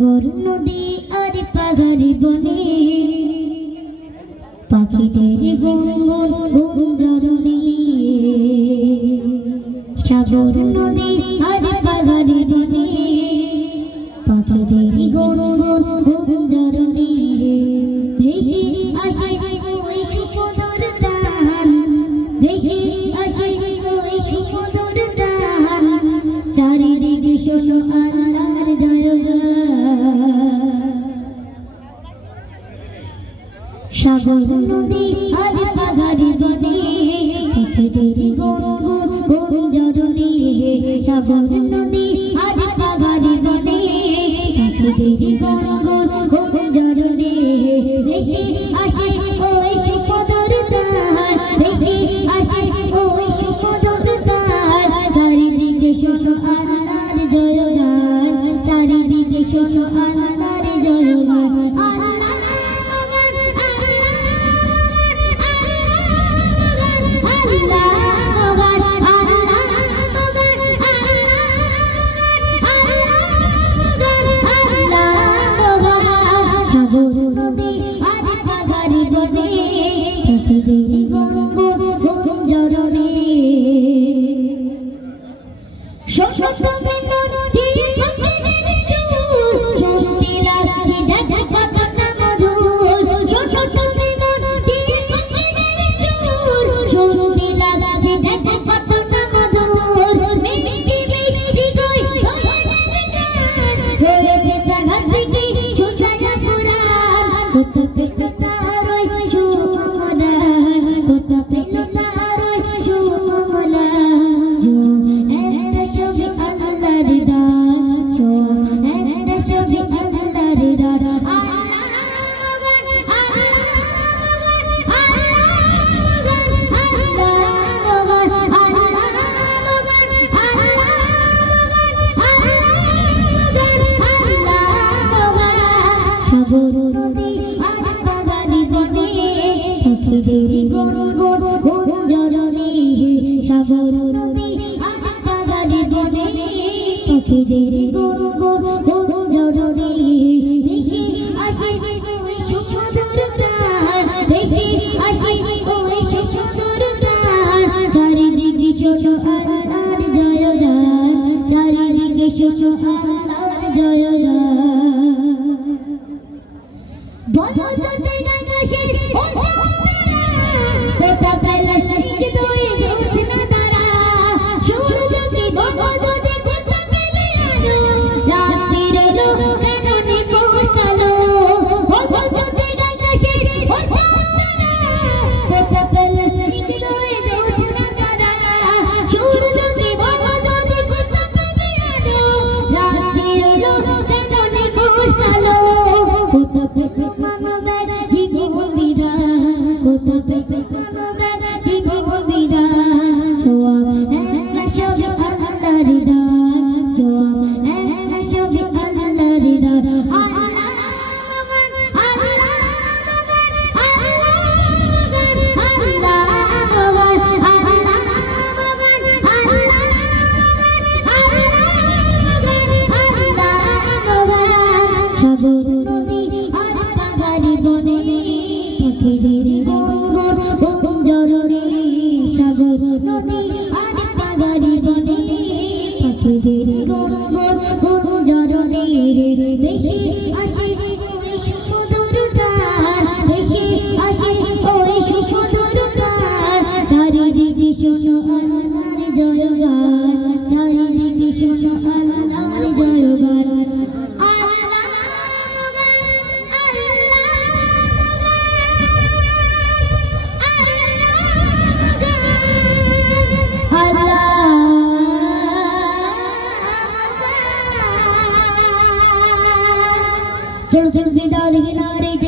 সাগর নদী আর পাহাড়ি বনে পাখিদের গুনগুন গুঞ্জরণে সাগর নদী আর পাহাড়ি বনে পাখিদের গুনগুন গুঞ্জরণে ভেসে আসে ওই সুমধুর গান ভেসে আসে ওই সুমধুর গান চারিদিকে শোনো আল্লাহর জয়গান সাগর নদী আর পাহাড়ি বনে পাখিদের গুনগুন গুঞ্জরণে সাগর নদী আর পাহাড়ি বনে পাখিদের গুনগুন গুঞ্জরণে ভেসে আসে ওই সুমধুর গান ভেসে আসে ওই সুমধুর গান চারিদিকে শোনো আল্লাহর জয়গান চারিদিকে শোনো আল্লাহর জয়গান সাগর নদী আর পাহাড়ি বনে পাখিদের গুনগুন গুঞ্জরণে ভেসে আসে ওই সুমধুর গান ভেসে আসে ওই সুমধুর গান চারিদিকে শোনো আল্লাহর জয়গান চারিদিকে শোনো আল্লাহর জয়গান বলো তোদের আকাশে चलो चलो जिंदा नारे